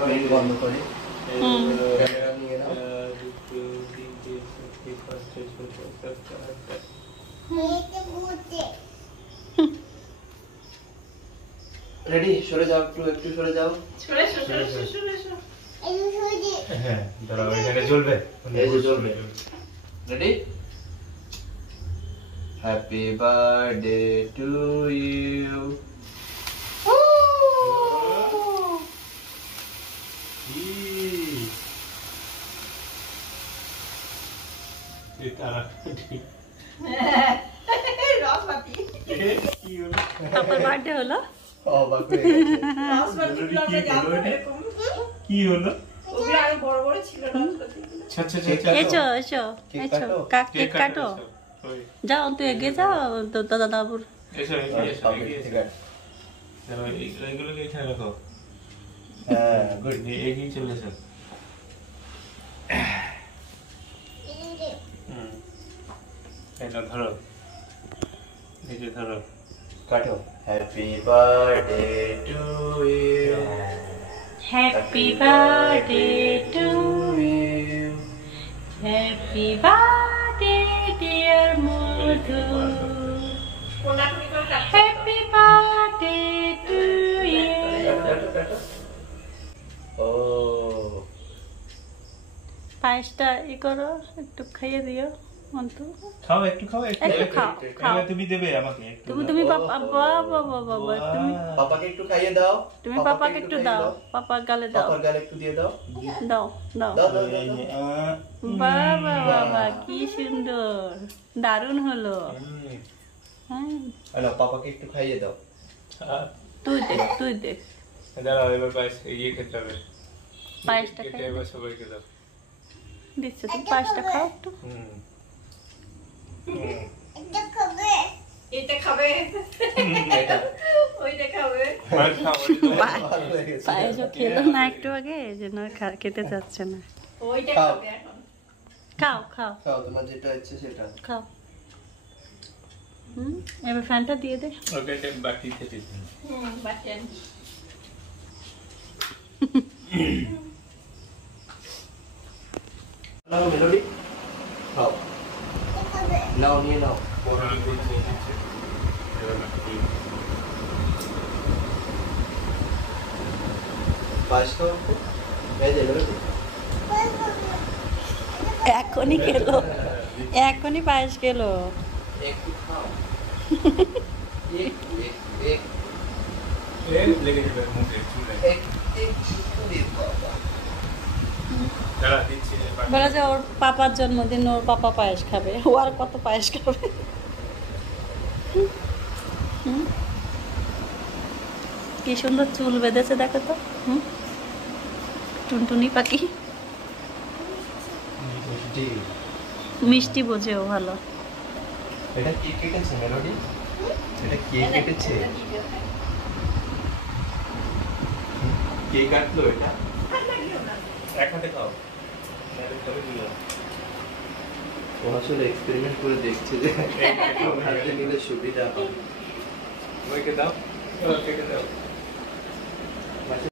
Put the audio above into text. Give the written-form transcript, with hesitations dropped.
Minute বন্ধ করে ready সরে যাও একটু সরে যাও হ্যাঁ দাঁড়াও এখানে জ্বলবে এই যে জ্বলবে ready happy birthday to you পাপার বার্থডে হলো অবাক হয়ে গেছে কি হলো বড় বড় ছিল এসো এসো এসো কেক কাটো যাও তুই এগিয়ে যাও তো দাদা বাবুর এসো এসো ঠিক আছে এগুলোকে এখানে রাখো হ্যাঁ গুড এগিয়ে চলে এসো এই নাও ধরো এই যে ধরো কাটো happy birthday to you happy birthday to you happy birthday dear Madhu happy birthday to you ও পায়েসটা করো একটু খাইয়ে দিও অন্তু খাও একটু খাও একটু খাও খাও তুমি দেবে আমাকে একটু তুমি বাবা বাবা তুমি পাপাকে একটু খাইয়ে দাও তুমি পাপাকে একটু দাও পাপার গালে দাও পাপার গালে একটু দিয়ে দাও দাও দাও দাও দাও দাও বাবা বাবা কি সুন্দর দারুণ হলো হ্যাঁ আরে পাপাকে একটু খাইয়ে দাও তুই দেখ দাঁড়াও এবার পায়েস ইয়ে খেতে হবে পায়েসটা খেতে খাই এবার সবাইকে দাও দিচ্ছ তুমি পায়েসটা খাও একটু এটা খাবে এটা ওইটা খাবে ভালো হয়ে গেছে পায়েসও খেলো না একটু আগে এই জন্য খেতে যাচ্ছে না ওইটা খাও। খাবে এখন খাও খাও খাও তোমার যেটা ইচ্ছে সেটা খাও এবার ফ্যানটা দিয়ে দে ওকে এটা বাকি থেকে দিন বাটি আনি নাও মেলোডি খাও নাও নিয়ে নাও পাঁচ খাও এই যে মেলোডি এখনই খেলো এখনই পায়েস খেলো একটু খাও এক এক এই লেগে যাবে মুখে চুলে এক একটু দিয়ে বাবা দাঁড়া দিচ্ছি বলে যে ওর পাপার জন্মদিন ওর পাপা পায়েস খাবে ও আর কত পায়েস খাবে কি সুন্দর চুল বেঁধেছে দেখো তো টুনটুনি পাখি মিষ্টি বোঝে ও ভালো এটা কে কেটেছে মেলোডি এটা কে কেটেছে কে কাটলো এটা এক হাতে খাও নাহলে তবে দিও ও আসলে এক্সপেরিমেন্ট করে দেখছে যে হাতে নিলে সুবিধা হবে ওইকে দাও ওকে দাও